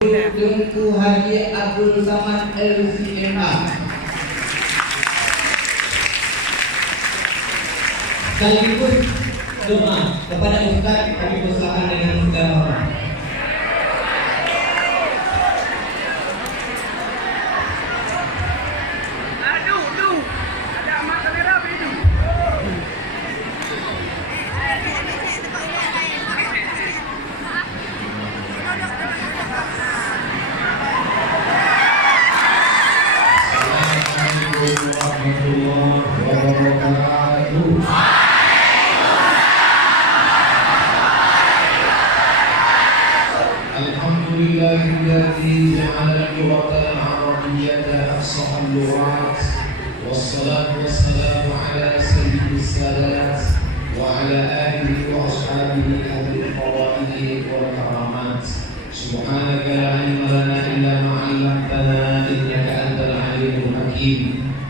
Tunku Haji Abdul Samad LCMA. Sekaligus doa kepada Ustaz, kami persilakan dengan segala hormat. الذي جعل اللغة العربية أفصح اللغات والصلاة والسلام على سيد السادات وعلى آله وأصحابه أهل الفضائل والكرامات. سبحانك لا علم لنا إلا ما علمتنا إنك أنت العليم الحكيم.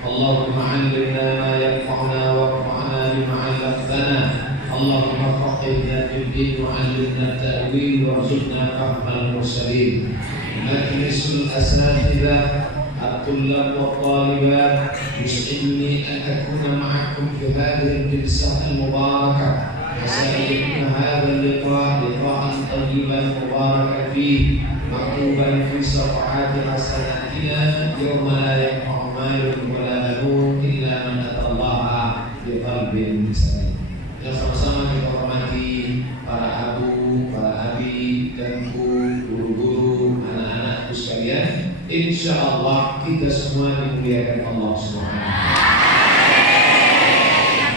اللهم علمنا ما ينفعنا وانفعنا بما علمتنا. اللهم فقهنا في الدين وعلمنا التأويل وارزقنا فهم المرسلين. مجلس الأساتذة الطلاب والطالبات، يسعدني أن أكون معكم في هذه الجلسة المباركة، وسيكون هذا اللقاء لقاء طيبا مباركا فيه، مكتوبا في صفحات حسناتنا يوم لا ينفع مال ولا بنون إلا من أتى الله بقلب سليم. Yang sama-sama kita hormati para abu, para abi, dan bu, guru-guru, anak-anakku sekalian. Insya Allah kita semua dimuliakan Allah SWT.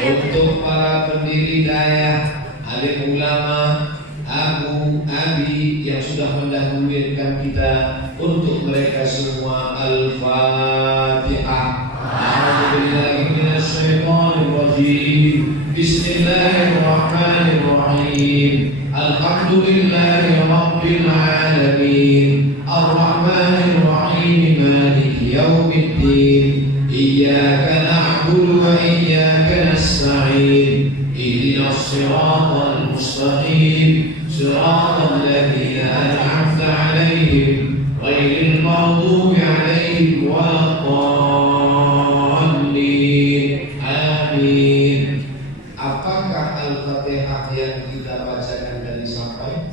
Untuk para pendiri daya, alim ulama, abu, abi yang sudah mendahulukan kita, untuk mereka semua Al-Fatihah. A'udzubillahi minasyaitonir rajim. Bismillahirrahmanirrahim. Alhamdulillahi rabbil alamin. Ar-Rahmanirrahim. Maliki yaumiddin. Iyyaka na'budu wa iyyaka nasta'in. Ihdinas siratal mustaqim. Siratal ladzina an'amta 'alaihim ghairil maghdubi 'alaihim waladdallin. Amin. Apakah Al-Fatihah yang kita bacakan tadi sampai?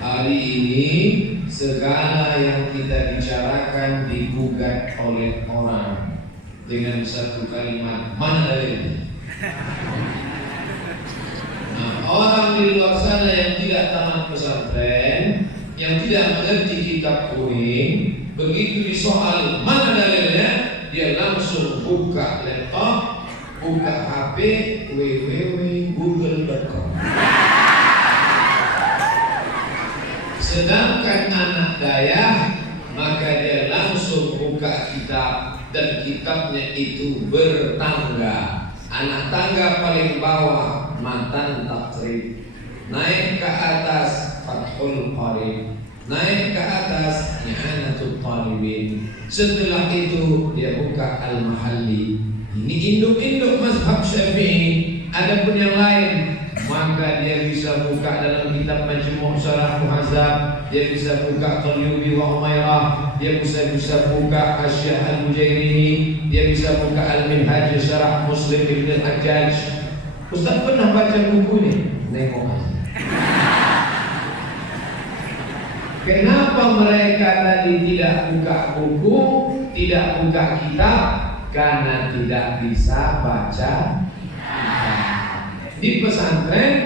Hari ini segala yang kita bicarakan digugat oleh orang dengan satu kalimat, mana dalilnya? Nah, orang di luar sana yang tidak tamat pesantren, yang tidak mengerti kitab kuning, begitu disoal mana dalilnya, dia langsung buka laptop, buka HP, www.google.com. Sedangkan anak daya, maka dia langsung buka kitab, dan kitabnya itu bertangga. Anak tangga paling bawah matan takrib, naik ke atas fathul qarib, naik ke atas i'anatul talibin. Setelah itu dia buka al-mahalli. Ini induk-induk mazhab Syafi'i. Adapun yang lain, maka dia bisa buka dalam kitab Majmu' Syarah Muhazzab, dia bisa buka Qalyubi wa Umairah, dia bisa buka Hasyah Al-Mujairini, dia bisa buka Al-Minhaj Syarah Muslim Ibn Al-Hajjaj. Ustaz pernah baca buku ini? Nengok aja. Kenapa mereka tadi tidak buka buku, tidak buka kitab? Karena tidak bisa baca. Di pesantren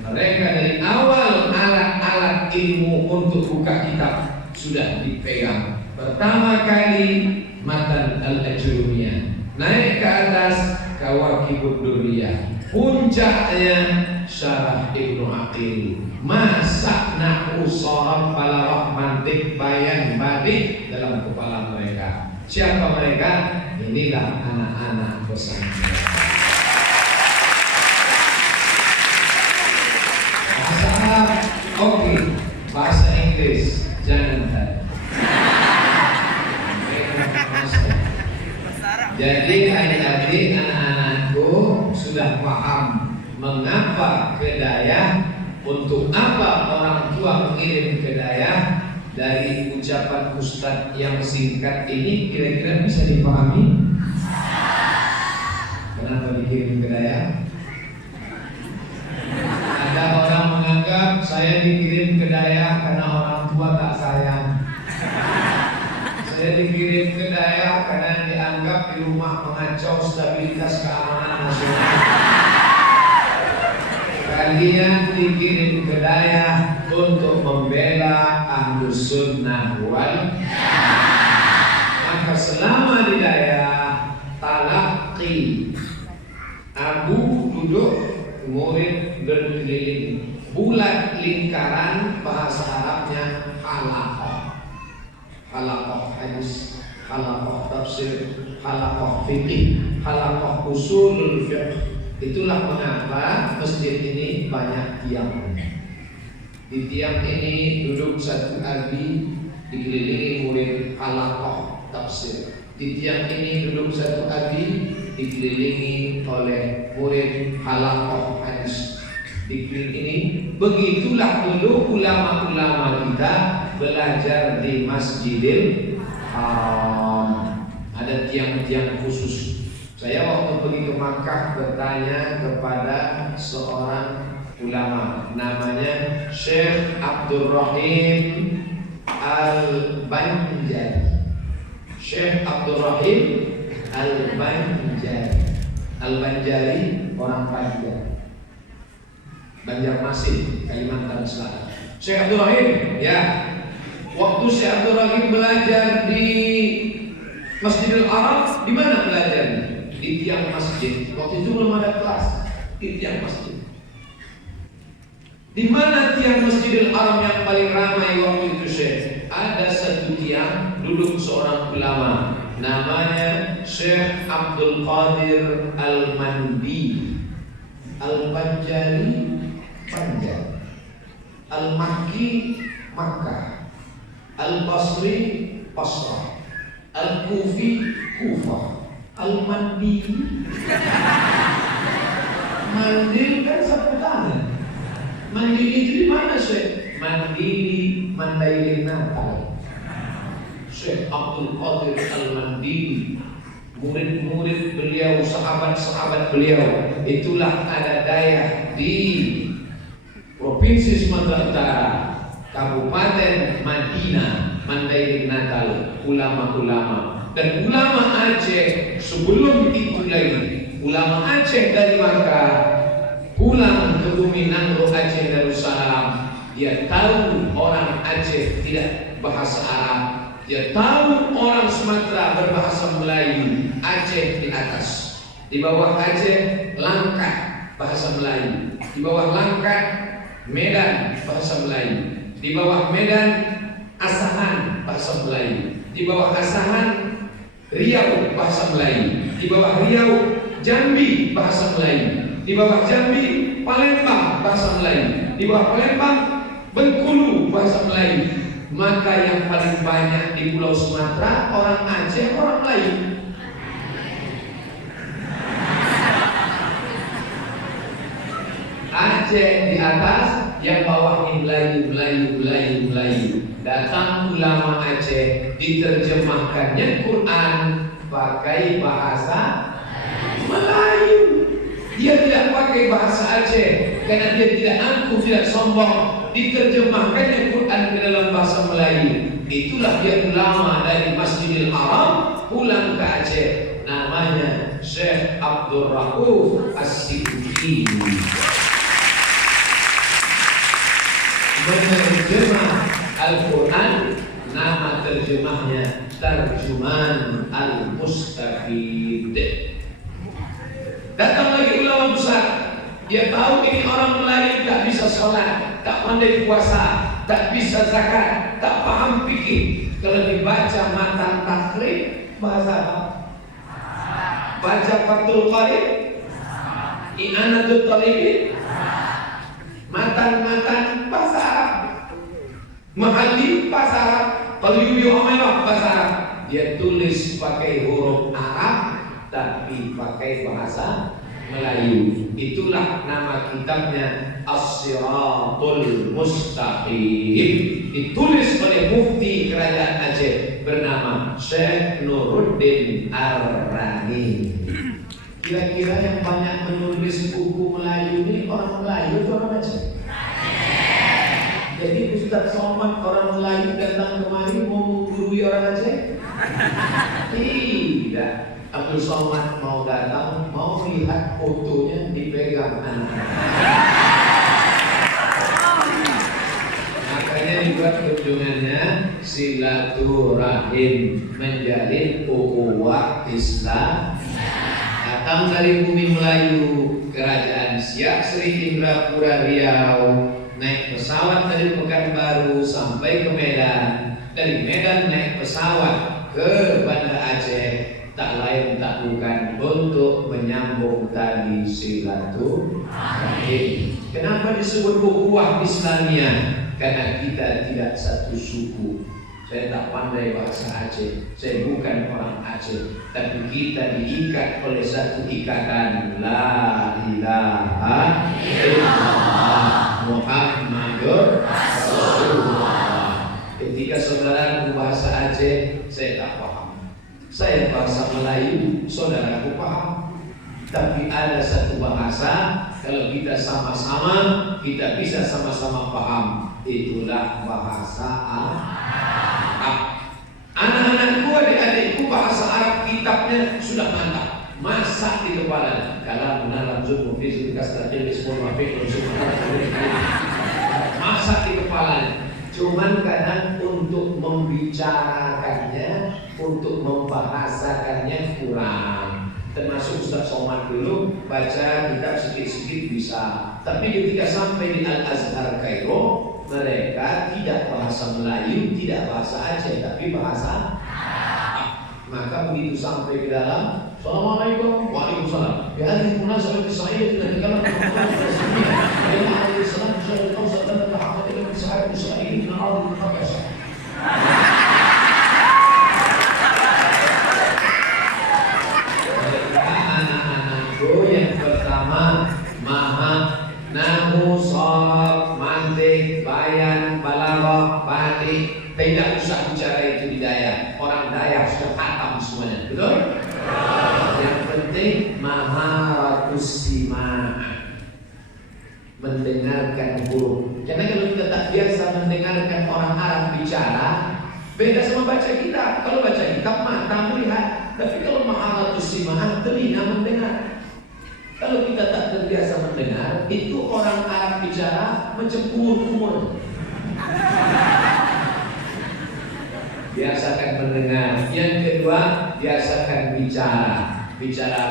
mereka dari awal alat-alat ilmu untuk buka kitab sudah dipegang. Pertama kali matan al-ajrumiyah, naik ke atas kawakibud duriyah, puncaknya syarah Ibnu Aqil, masak nahu sorab balarah mantik bayan badik dalam kepala mereka. Siapa mereka? Inilah anak-anak pesantren. Bahasa Arab, oke. Bahasa Inggris, jangan tadi. Jadi adik-adik, anak-anakku sudah paham mengapa kedaya Untuk apa orang tua mengirim hidayah? Dari ucapan Ustadz yang singkat ini kira-kira bisa dipahami? Kenapa dikirim hidayah? Ada orang menganggap saya dikirim hidayah karena orang tua tak sayang. Saya dikirim hidayah karena dianggap di rumah mengacau stabilitas keamanan nasional. Kalian dikirim hidayah untuk membela Ahlus Sunnah wal Maka selama di daerah talaqi, Abu duduk, murid berkeliling. Bulat lingkaran bahasa Arabnya halaqah. Halaqah hadis, halaqah tafsir, halaqah fikih, halaqah usulul fiqh. Itulah mengapa masjid ini banyak tiang. Di tiang ini duduk satu abi dikelilingi murid halaqah tafsir. Di tiang ini duduk satu abi dikelilingi oleh murid halaqah hadis. Di tiang ini begitulah dulu ulama-ulama kita belajar di Masjidil Haram. Ada tiang-tiang khusus. Saya waktu pergi ke Makkah bertanya kepada seorang ulama namanya Syekh Abdurrahim Al-Banjari. Syekh Abdurrahim Al-Banjari. Al-Banjari orang Banjar, Banjarmasin, Kalimantan Selatan. Syekh Abdurrahim, ya. Waktu Syekh Abdurrahim belajar di Masjidil Haram, di mana belajarnya? Di tiang masjid. Waktu itu belum ada kelas. Di tiang masjid. Di mana tiang Masjidil Haram yang paling ramai waktu itu, Syekh? Ada satu tiang duduk seorang ulama namanya Syekh Abdul Qadir Al-Mandi, Al-Banjari Banjar, Al-Makki Makkah, Al-Basri Basrah, Al-Kufi Kufah, Al-Mandi. Mandiri kan sapu tangan. Mandiri itu di mana, Syekh? Mandiri Mandailing Natal. Syekh Abdul Qadir Al-Mandiri, murid-murid beliau, sahabat-sahabat beliau. Itulah ada daerah di Provinsi Sumatera Utara, Kabupaten Madinah, Mandailing Natal, ulama-ulama. Dan ulama Aceh sebelum itu lagi, ulama Aceh dari Makkah pulang ke bumi Nangro Aceh Darussalam. Dia tahu orang Aceh tidak bahasa Arab. Dia tahu orang Sumatera berbahasa Melayu. Aceh di atas, di bawah Aceh Langkat bahasa Melayu, di bawah Langkat Medan bahasa Melayu, di bawah Medan Asahan bahasa Melayu, di bawah Asahan Riau bahasa Melayu, di bawah Riau Jambi bahasa Melayu, di bawah Jambi Palembang bahasa Melayu, di bawah Palembang Bengkulu bahasa Melayu. Maka yang paling banyak di Pulau Sumatera orang Aceh, orang Melayu. Aceh di atas, yang bawah Melayu. Datang ulama Aceh, diterjemahkannya Quran pakai bahasa Melayu. Dia tidak pakai bahasa Aceh karena dia tidak angkuh, tidak sombong. Diterjemahkannya Quran ke dalam bahasa Melayu. Itulah dia ulama dari Masjidil Haram pulang ke Aceh. Namanya Syekh Abdul Rauf As-Sikuti. Menerjemah Al-Quran, nama terjemahnya Tarjuman Al-Mustafid. Datang lagi ulama besar. Dia tahu ini orang Melayu tak bisa sholat, tak pandai puasa, tak bisa zakat, tak paham fikih. Kalau dibaca matan takrib bahasa apa? Baca Fathul Qarib, I'anatul Talibin, matan bahasa Arab, Mahalli bahasa Arab, Qalyubi Umairah bahasa Arab. Dia tulis pakai huruf Arab tapi pakai bahasa Melayu. Itulah nama kitabnya As-Siratul Mustaqim, ditulis oleh mufti kerajaan Aceh bernama Syekh Nuruddin Ar-Rani. Kira-kira yang banyak menulis buku Melayu ini orang Melayu atau orang Aceh? Jadi Ustaz Somad orang Melayu datang kemari mau menggurui orang Aceh? Tidak. Abdul Somad mau datang, mau lihat fotonya dipegang anak. Makanya dibuat kunjungannya silaturahim, menjalin ukhuwah Islam. Datang dari bumi Melayu, Kerajaan Siak Sri Indrapura Riau, naik pesawat dari Pekanbaru sampai ke Medan, dari Medan naik pesawat ke Banda Aceh, tak lain tak bukan untuk menyambung tali silaturahim. Kenapa disebut ukhuwah Islamiyah? Karena kita tidak satu suku. Saya tak pandai bahasa Aceh, saya bukan orang Aceh, tapi kita diikat oleh satu ikatan La ilaha illallah Muhammadur Rasulullah. Ketika saudara bahasa Aceh, saya tak paham. Saya bahasa Melayu, saudaraku paham. Tapi ada satu bahasa, kalau kita sama-sama, kita bisa sama-sama paham. Itulah bahasa Arab. Anak-anakku, adik-adikku, bahasa Arab kitabnya sudah mantap, masak di kepala. Kalau menalam zuhur fizik kasratil ismul mafiq masak di kepala. Cuman kadang untuk membicarakannya, untuk membahasakannya kurang. Termasuk Ustaz Somad dulu baca kitab sedikit-sedikit bisa, tapi ketika sampai di Al-Azhar Kairo, mereka tidak bahasa Melayu, tidak bahasa Aceh, tapi bahasa Arab. Maka begitu sampai ke dalam, Assalamualaikum, Waalaikumsalam. Ya hadhihi munasabah saya tidak dikalam ya alaihi salam syarul awsat dan tahaqqa ila sahab Israil min al-ardh al-muqaddasah. Anak-anakku yang pertama maha nahu sharaf mantik bayan balaghah balik. Tidak usah bicara itu di Dayak. Orang Dayak sudah khatam semuanya, betul? Yang penting maharatus sima'ah, mendengarkan huruf. Karena kalau kita tak biasa mendengarkan orang Arab bicara, beda sama baca kitab. Kalau baca kitab mata melihat, tapi kalau maharatus sima'ah telinga mendengar. Kalau kita tak terbiasa mendengar, itu orang Arab bicara macam kumur-kumur. Biasakan mendengar. Yang kedua, biasakan bicara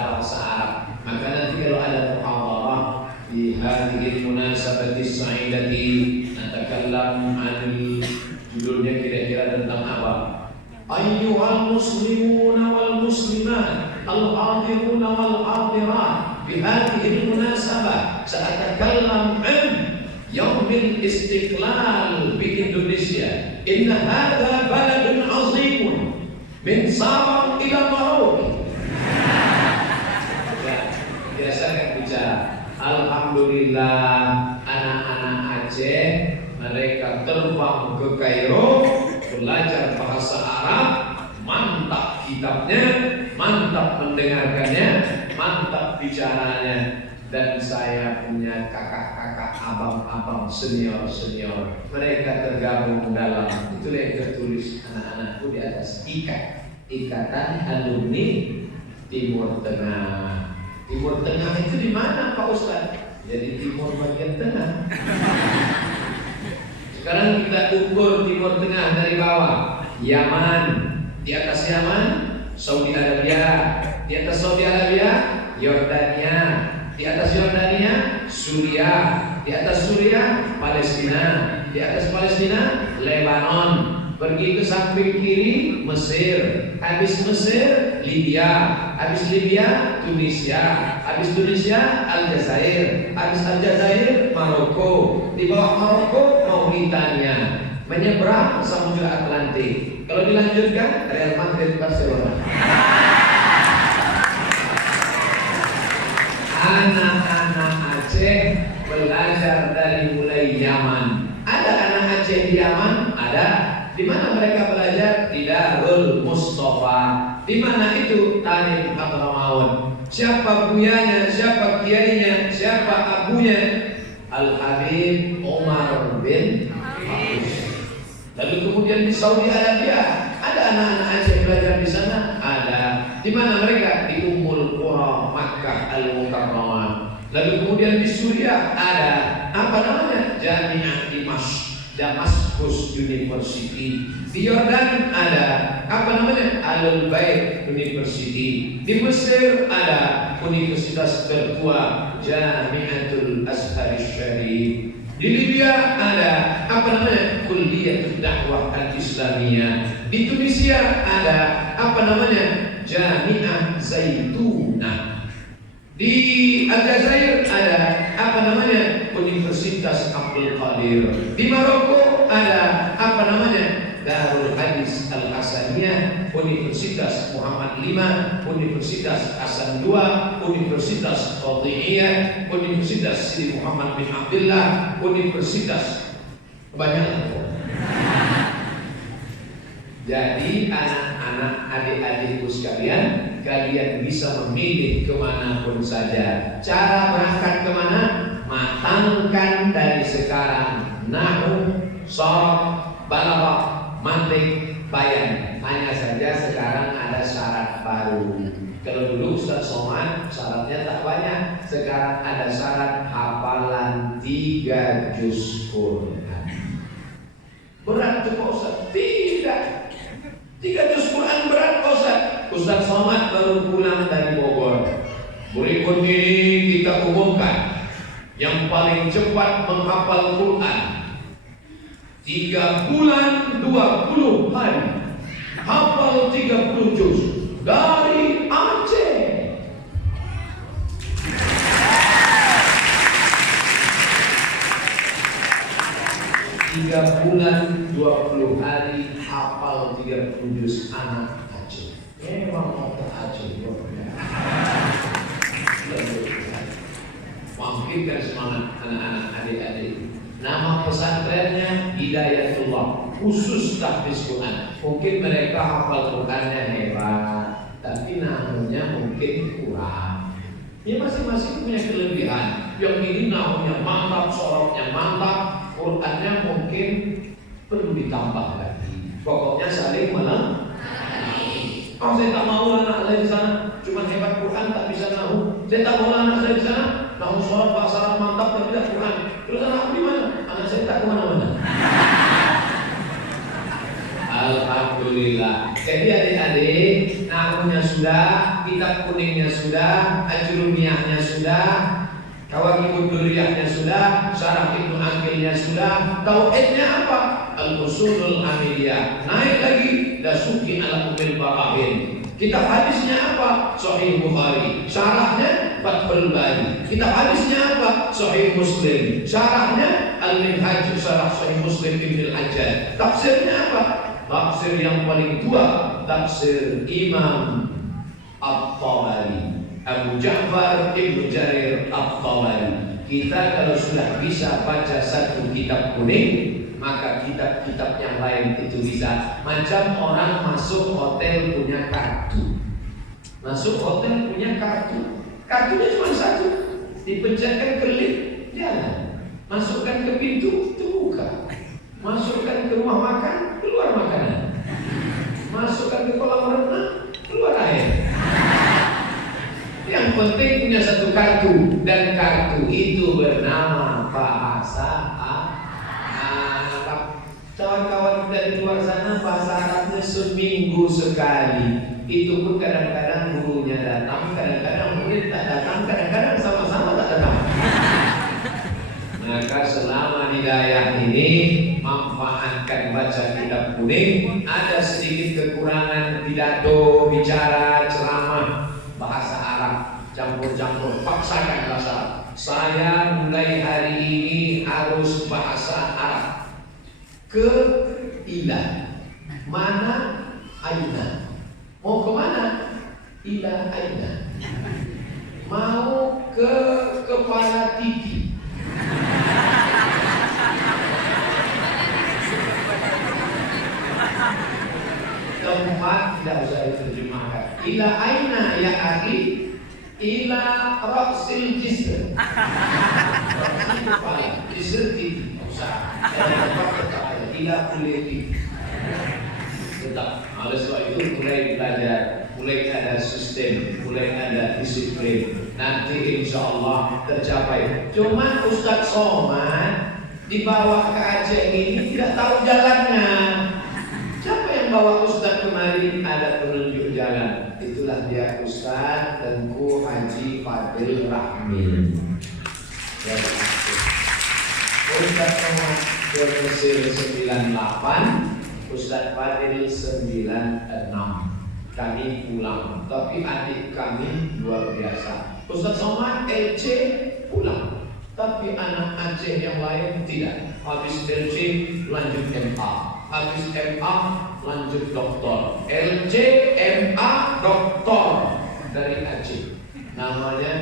bahasa Arab. Maka nanti kalau ada muhadarah di hadhihi munasabati sa'idati, natakallam anil, judulnya kira-kira tentang apa? Ayyuhal muslimuna wal muslimat, al-hadiruna wal hadirat, bi hadhihi munasabah sa'atakallam an Yaumil Istiqlal di Indonesia. Inna hadha baladun azimun min Sabang ila Merauke. Ya, biasakan bicara. Alhamdulillah, anak-anak Aceh mereka terbang ke Kairo belajar bahasa Arab, mantap kitabnya, mantap mendengarkannya, mantap bicaranya. Dan saya punya kakak-kakak, abang-abang, senior-senior. Mereka tergabung dalam, itulah yang tertulis anak-anakku di atas Ikatan Alumni Timur Tengah. Timur Tengah itu di mana Pak Ustaz? Jadi timur bagian tengah. Sekarang kita ukur Timur Tengah dari bawah. Yaman, di atas Yaman, Saudi Arabia, di atas Saudi Arabia, Yordania. Di atas Yordania, Suriah. Di atas Suriah, Palestina. Di atas Palestina, Lebanon. Pergi ke samping kiri, Mesir. Habis Mesir, Libya. Habis Libya, Tunisia. Habis Tunisia, Aljazair. Habis Aljazair, Maroko. Di bawah Maroko, Mauritania. Menyeberang Samudra Atlantik. Kalau dilanjutkan, Real Madrid, Barcelona. anak-anak Aceh belajar dari mulai Yaman. Ada anak Aceh di Yaman? Ada. Di mana mereka belajar? Di Darul Mustafa. Di mana itu? Tanjung Hadramaut. Siapa buyanya? Siapa kiainya? Siapa abunya? Al-Habib Umar bin Hafiz. Lalu kemudian di Saudi Arabia ada anak-anak Aceh belajar di sana? Ada. Di mana mereka? Di Ummul Qura Makkah Al-Mukarramah. Lalu kemudian di Suriah ada apa namanya? Jami'ah Damascus University. Di Yordan ada apa namanya? Alul Bait University. Di Mesir ada universitas tertua Jami'atul Azhar Syarif. Di Libya ada apa namanya? Kulliyatul Dakwah Al-Islamiyah. Di Tunisia ada apa namanya? Jami'ah Zaitunah. Di Aljazair ada apa namanya? Universitas Abdul Qadir. Di Maroko ada apa namanya? Darul Hadis Al-Hasaniyah, Universitas Muhammad V, Universitas Hasan II, Universitas Qadhiyah, Universitas Sidi Muhammad bin Abdullah, Universitas banyak. Jadi anak-anak adik-adikku sekalian, kalian bisa memilih kemanapun saja. Cara berangkat kemana? Matangkan dari sekarang nahwu, sharaf, balaghah, mantik, bayan. Hanya saja sekarang ada syarat baru. Kalau dulu Ustaz Somad syaratnya tak banyak. Sekarang ada syarat hafalan 3 juz Quran. Berat tuh Pak Ustaz? Tidak. 3 juz Quran berat Pak Ustaz. Ustaz Somad baru pulang dari Bogor. Berikut ini kita umumkan yang paling cepat menghafal Quran 3 bulan 20 hari, hafal 30 juz dari Aceh. 3 bulan 20 hari, hafal 30 juz anak Aceh. Memang otak Aceh bangkitkan semangat anak-anak adik-adik. Nama pesantrennya Hidayatullah, khusus tahfiz Quran. Mungkin mereka hafal Qurannya hebat, tapi namanya mungkin kurang. Ya masing-masing punya kelebihan. Yang ini namanya mantap, sorotnya mantap, Qurannya mungkin perlu ditambah lagi. Pokoknya saling melengkapi. Oh, saya tak mau anak saya di sana cuma hebat Quran tak bisa nahu. Saya tak mau anak saya di sana nahu sholat bahasa Arab mantap tapi tidak Quran. Terus anak aku di mana? Anak saya tak kemana-mana. Alhamdulillah. Jadi adik-adik, nahunya sudah, kitab kuningnya sudah, ajrumiyahnya sudah, Kawakibud Durriyahnya sudah, Syarah Ibnu Aqilnya sudah, tauhidnya apa? Al-Usulul Amiliyah. Naik lagi Dasuki ala Umil Barahin. Kitab hadisnya apa? Sahih Bukhari. Syarahnya Fathul Bari. Kitab hadisnya apa? Sahih Muslim. Syarahnya Al-Minhaj Syarah Sahih Muslim Ibnu Al-Hajjaj. Tafsirnya apa? Tafsir yang paling tua, tafsir Imam At-Tabari, Abu Ja'far Ibnu Jarir At-Tabari. Kita kalau sudah bisa baca satu kitab kuning, maka kitab-kitab yang lain itu bisa. Macam orang masuk hotel punya kartu. Masuk hotel punya kartu. Kartunya cuma satu. Dipencetkan ke lift, jalan. Masukkan ke pintu, terbuka. Masukkan ke rumah makan, keluar makanan. Masukkan ke kolam renang, keluar air. Yang penting punya satu kartu, dan kartu itu bernama bahasa Arab. Kawan-kawan kita di luar sana bahasa Arabnya seminggu sekali. Itu pun kadang-kadang gurunya datang, kadang-kadang murid tak datang, kadang-kadang sama-sama tak datang. Maka selama hidayah ini manfaatkan baca kitab kuning. Ada sedikit kekurangan pidato, bicara, ceramah bahasa Arab, campur-campur, paksakan bahasa Arab. Saya mulai hari ini harus bahasa Arab. Ke ilah, mana aina, mau kemana? Ilah aina. mau ke kepala titi. Tempat tidak usah diterjemahkan. Ila aina ya akhi? Ila ra'sil jisr. Ra'sil kepala, jisr titi. Usah. Ila kulit titi. Tetap. Oleh sebab itu mulai belajar, mulai ada sistem, mulai ada disiplin. Nanti insya Allah tercapai. Cuma Ustadz Somad dibawa ke Aceh ini tidak tahu jalannya. Siapa yang bawa Ustadz kemari? Ada penunjuk jalan. Itulah dia Ustadz Tengku Haji Fadil Rahmi. Ya, Ustadz Somad ke Mesir 98. Ustadz Fadil 96. Kami pulang, tapi adik kami luar biasa. Ustadz Somad LC pulang, tapi anak Aceh yang lain tidak. Habis LC lanjut MA, habis MA lanjut doktor. LC MA doktor dari Aceh. Namanya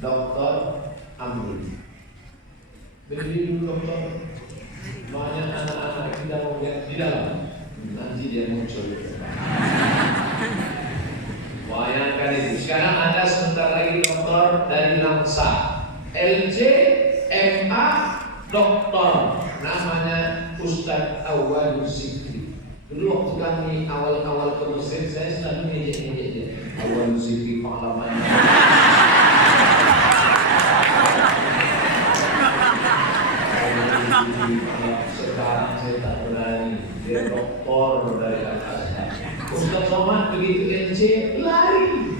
Doktor Amrul. Berdiri dulu doktor. Banyak anak-anak kita mau lihat di dalam. Nanti dia muncul. Bayangkan itu. Sekarang ada sebentar lagi doktor dari Langsa. LJ MA doktor. Namanya Ustadz Awal Zikri. Dulu waktu kami awal-awal ke Mesir, saya selalu ngejek-ngejek dia. Awal Zikri pengalaman. Sekarang saya tak berani. Dia doktor dari Al-Azhar. Ustadz Somad begitu LC lari.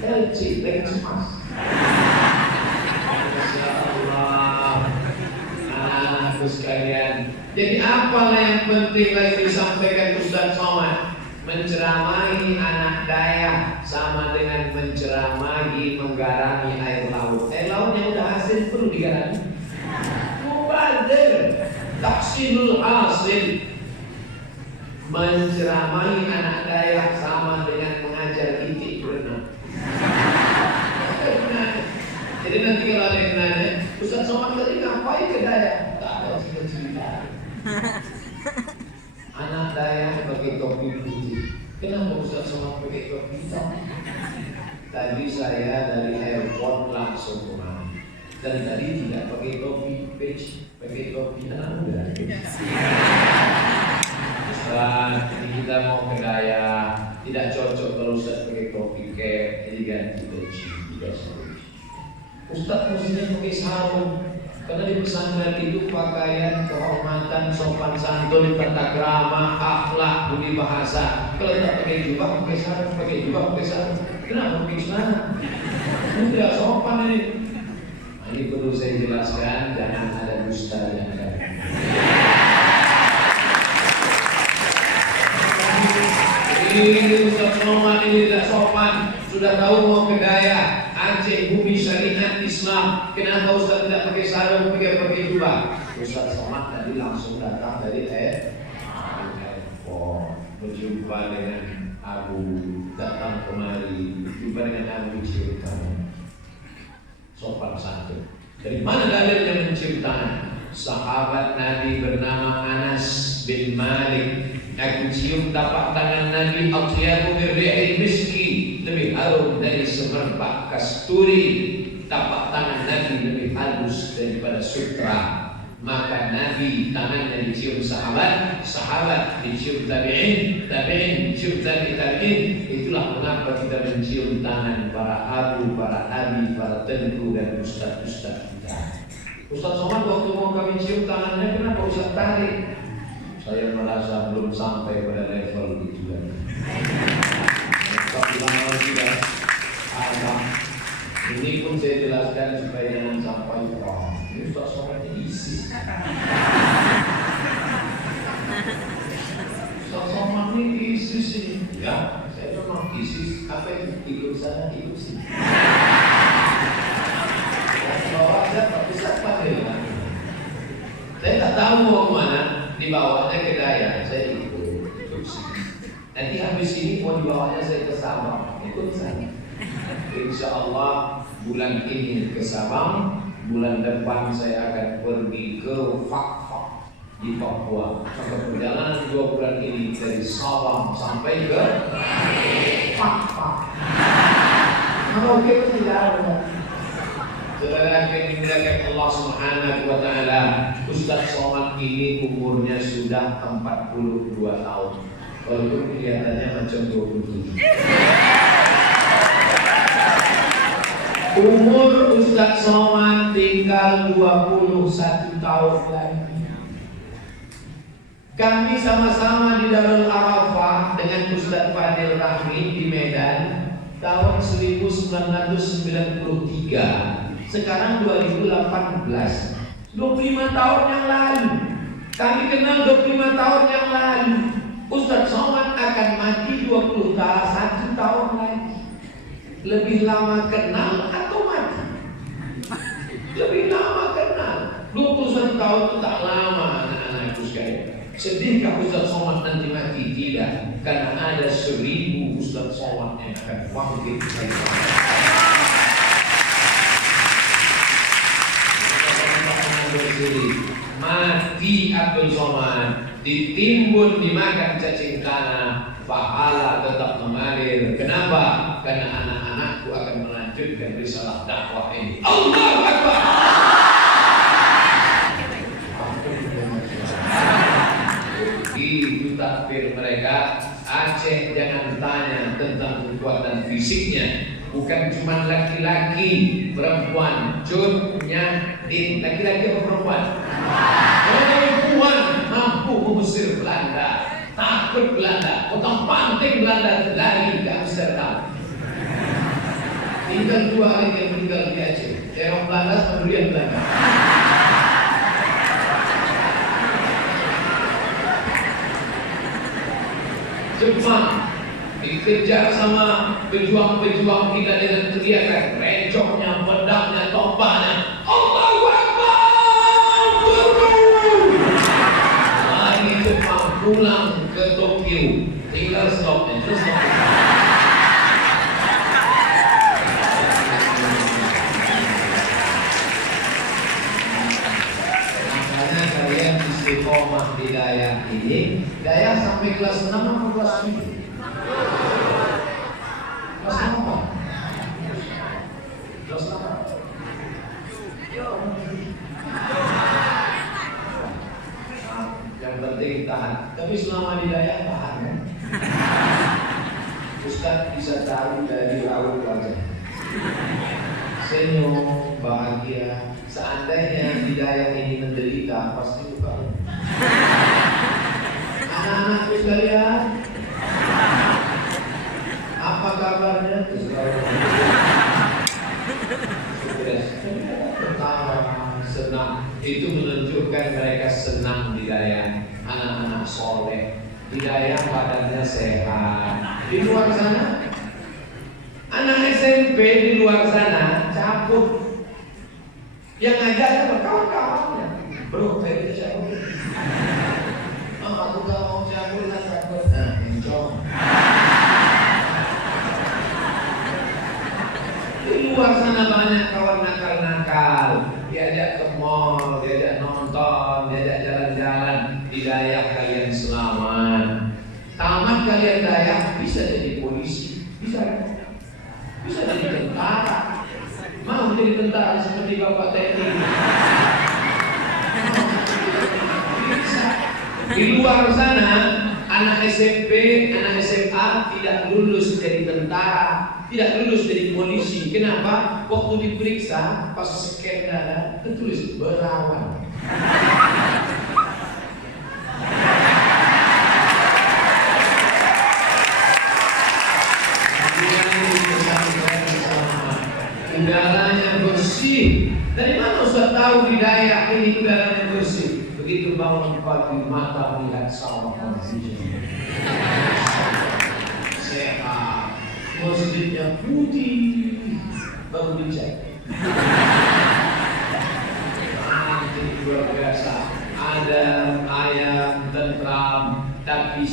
LC lagi cemas. Masya Allah. Anak-anakku sekalian. Jadi apalah yang penting lagi disampaikan Ustadz Somad? Menceramahi anak Dayak sama dengan menceramahi menggarami air laut. Air laut yang udah hasil perlu digarami. Mubadir, taksilul hasil. Menceramahi anak Dayak sama dengan mengajar itik berenang. Jadi nanti kalau ada yang nanya, Ustadz Somad tadi ngapain ke Dayak? Tak ada cerita. Anak Dayak pakai topi putih. Kenapa Ustadz Somad pakai topi hitam? Tadi saya dari airport langsung pulang. Dan tadi tidak pakai topi beige, pakai topi anak muda. Ustaz, ini kita mau ke Dayak, tidak cocok kalau Ustaz pakai topi cap, jadi ganti beige, tidak sarung. Ustaz mestinya pakai sarung, karena di pesantren itu pakaian kehormatan, sopan santun, tata krama, akhlak, budi bahasa. Kalau tak pakai jubah, pakai sarung, pakai jubah, pakai sarung. Kenapa pakai celana? Ini tidak sopan ini. Nah, ini perlu saya jelaskan, jangan ada dusta yang ada. Ini Ustadz Somad ini tidak sopan. Sudah tahu mau ke Dayak, Aceh, bumi syariat Islam. Kenapa Ustadz tidak pakai sarung, pakai jubah? Ustadz Somad tadi langsung datang dari airport, berjumpa dengan Abu, datang kemari, berjumpa dengan Abu Cirtan. Sopan santun. Dari mana dalil yang menciptakan? Sahabat Nabi bernama Anas bin Malik. Aku cium tapak tangan Nabi, atyabu min rihil miski, lebih harum dari semerbak kasturi. Tapak tangan Nabi lebih halus daripada sutra. Maka Nabi tangannya dicium sahabat, sahabat dicium tabi'in, tabi'in dicium tabi'in. Itulah mengapa kita mencium tangan para abu, para abi, para tengku dan ustaz-ustaz kita. Ustaz Somad waktu mau kami cium tangannya, kenapa Ustaz tarik? Saya merasa belum sampai pada level itu lagi. Tapi lama sudah ada. Ini pun saya jelaskan supaya jangan sampai wah, ini Ustaz Somad ini ISIS. Ustaz Somad ini ISIS ini. Ya, saya memang ISIS. Apa itu? Ikut sana, ikut sini. Bawa siapa? Ustaz Fadil. Saya tak tahu mau kemana. Dibawanya ke Dayak, saya ikut. Nanti habis ini mau dibawanya saya ke Sabang, ikut saya. Insya Allah bulan ini ke Sabang, bulan depan saya akan pergi ke Fakfak di Papua. Maka perjalanan 2 bulan ini dari Sabang sampai ke Fakfak. Oke, tidak ada. Saudara yang dimuliakan Allah Subhanahu wa taala, Ustaz Somad ini umurnya sudah 42 tahun. Walaupun kelihatannya macam 27. Umur Ustaz Somad tinggal 21 tahun lagi. Kami sama-sama di Darul Arafah dengan Ustaz Fadil Rahmi di Medan tahun 1993. Sekarang 2018, 25 tahun yang lalu. Kami kenal 25 tahun yang lalu. Ustaz Somad akan mati 21 tahun lagi. Lebih lama kenal atau mati? Lebih lama kenal. 21 tahun itu tak lama, anak-anakku sekalian. Sedihkah Ustaz Somad nanti mati? Tidak, karena ada 1000 Ustaz Somad yang akan bangkit lagi. Mati Abdul Somad, ditimbun dimakan cacing tanah, pahala tetap mengalir. Kenapa? Karena anak-anakku akan melanjutkan risalah dakwah ini. Allahu Akbar. Itu takbir mereka. Aceh jangan tanya tentang kekuatan fisiknya. Bukan cuma laki-laki, perempuan. Cutnya din laki-laki atau perempuan? Perempuan mampu mengusir Belanda. Takut Belanda, potong panting Belanda lari ke Amsterdam. Tinggal 2 hari yang meninggal di Aceh. Terong Belanda sama durian Belanda. Jepang dikejar sama pejuang-pejuang kita dengan teriakan, rencoknya, pedangnya, tombaknya. Allahu Akbar! Lari Jepang pulang ke Tokyo, tinggal stopnya, terus stop. Makanya kalian istiqomah di Dayak ini, Dayak sampai kelas 6 atau kelas 7? Kelas 6. Kelas 6. Yang penting tahan. Tapi selama di Dayak tahan kan? Ustaz bisa tahu dari raut wajah. Senyum, bahagia. Seandainya di Dayak ini menderita, pasti bukan. Anak-anakku sekalian, apa kabarnya? Pertama, senang. Itu menunjukkan mereka senang di Dayak. Anak-anak soleh di Dayak badannya sehat. Di luar sana, anak SMP di luar sana cabut. Yang ngajar kawan-kawannya. Bro, saya cabut. Aku gak mau cabut, takut. Nah, encok. Di luar sana banyak kawan nakal-nakal. Diajak ke mall, diajak nonton, diajak jalan-jalan. Di Dayak kalian selamat. Tamat kalian Dayak bisa jadi polisi, bisa jadi tentara. Mau jadi tentara seperti Bapak TNI. Di luar sana, anak SMP, anak SMA tidak lulus jadi tentara, tidak lulus jadi polisi. Kenapa? Waktu diperiksa, pas scan dada, tertulis berawan. Udaranya bersih. Dari mana Ustaz tahu di Dayak ini udaranya bersih? Begitu bangun pagi mata melihat sawah hijau, sehat, masjidnya putih, baru dicek. Luar biasa. Ada ayam, tentram, tapi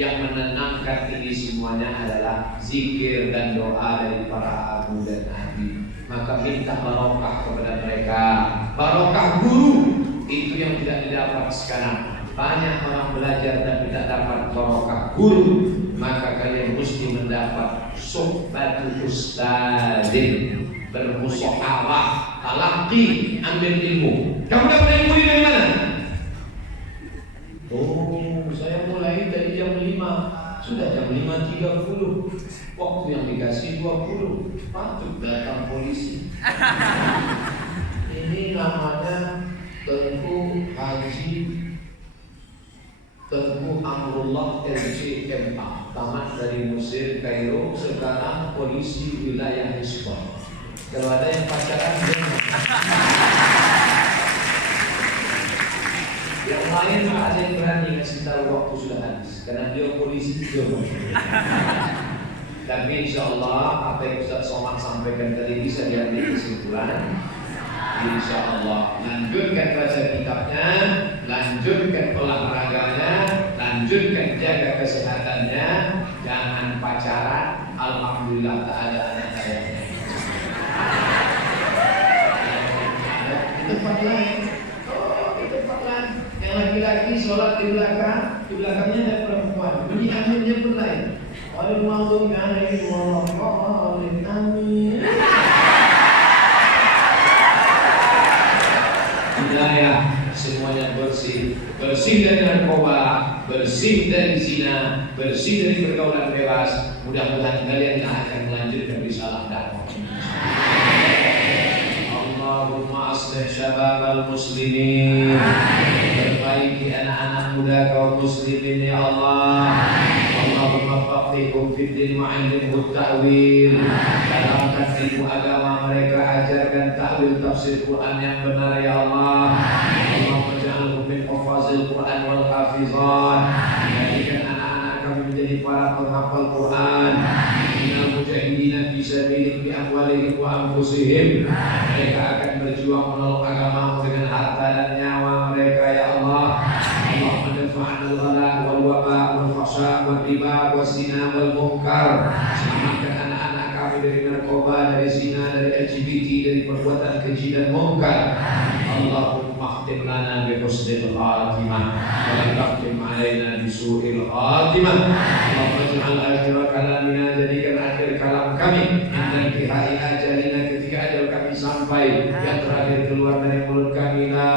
yang menenangkan ini semuanya adalah zikir dan doa dari para abu dan nabi. Maka minta barokah kepada mereka. Barokah guru itu yang tidak didapat sekarang. Banyak orang belajar dan tidak dapat barokah guru. Maka kalian mesti mendapat suhbatul ustadzin, bermusyawarah, talaqi, ambil ilmu. Kamu dapat ilmu dari mana? Oh, saya mulai dari jam 5. Sudah jam 5.30. Waktu yang dikasih 20. Patut datang polisi. Ini namanya Tengku Amrullah LCMA, tamat dari Mesir, Kairo, sekarang polisi wilayah Hisbah. Kalau ada yang pacaran, yang lain ada yang berani ngasih tahu waktu sudah habis, karena dia polisi juga. Tapi insya Allah apa yang Ustaz Somad sampaikan tadi bisa diambil kesimpulan. Insya Allah lanjutkan baca kitabnya, lanjutkan olahraganya, lanjutkan jaga kesehatannya, jangan pacaran. Alhamdulillah tak ada anak saya. Di tempat lain, di tempat lain, yang laki-laki sholat di belakangnya ada perempuan, bunyi akhirnya pun lain. Al-Maghdubi alaihim waladdallin, amin. Hidayah semuanya bersih, bersih dari narkoba, bersih dari zina, bersih dari pergaulan bebas. Mudah-mudahan kalian akan melanjutkan risalah dakwah. Allahumma aslih syababal muslimin, perbaiki anak-anak muda kaum muslimin ya Allah. Allahumma faqihhum fid din wa 'allimhum ta'wil. Dalamkan ilmu agama mereka, ajarkan ta'wil tafsir Quran yang benar ya Allah. Allahumma ja'alhum min hufazil Quran wal hafizan. Jadikan anak-anak kami menjadi para penghafal Quran. Minal mujahidin fi sabilik bi amwalihim wa anfusihim. Mereka akan berjuang menolong agama dengan harta dan nyawa mereka ya Allah. Allahumma dafa'an al-ghala wal waba wal fahsya wal riba wal zina wal munkar. Selamatkan anak-anak kami dari narkoba, dari zina, dari LGBT, dari perbuatan keji dan munkar. Allahumma khtim lana bi husnil khatimah wa la takhtim alaina bi su'il khatimah. Allahumma ij'al akhir kalamina, jadikan akhir kalam kami inda intihai ajalina, ketika ajal kami sampai, yang terakhir keluar dari mulut kami la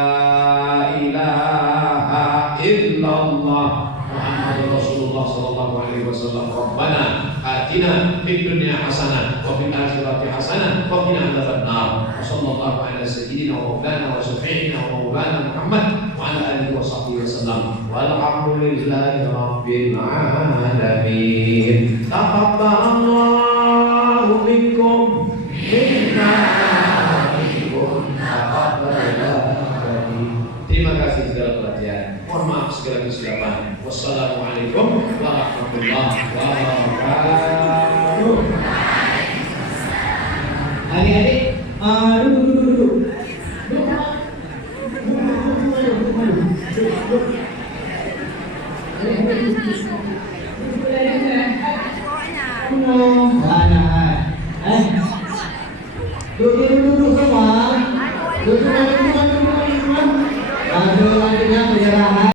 ilaha illallah Muhammadur Rasulullah sallallahu alaihi wasallam. Rabbana atina fid dunya hasanah wa fil akhirati hasanah wa qina adzabannar. Sallallahu ala sayyidina wa maulana wa syafi'ina wa maulana Muhammad wa ala alihi wa sahbihi wasallam. Walhamdulillahi rabbil alamin. Taqabbalallahu minkum minna minkum taqabbalallahu. Terima kasih segala perhatian. Mohon maaf segala kesilapan. Wassalamualaikum warahmatullahi wabarakatuh. Adik-adik, duduk. Duduk.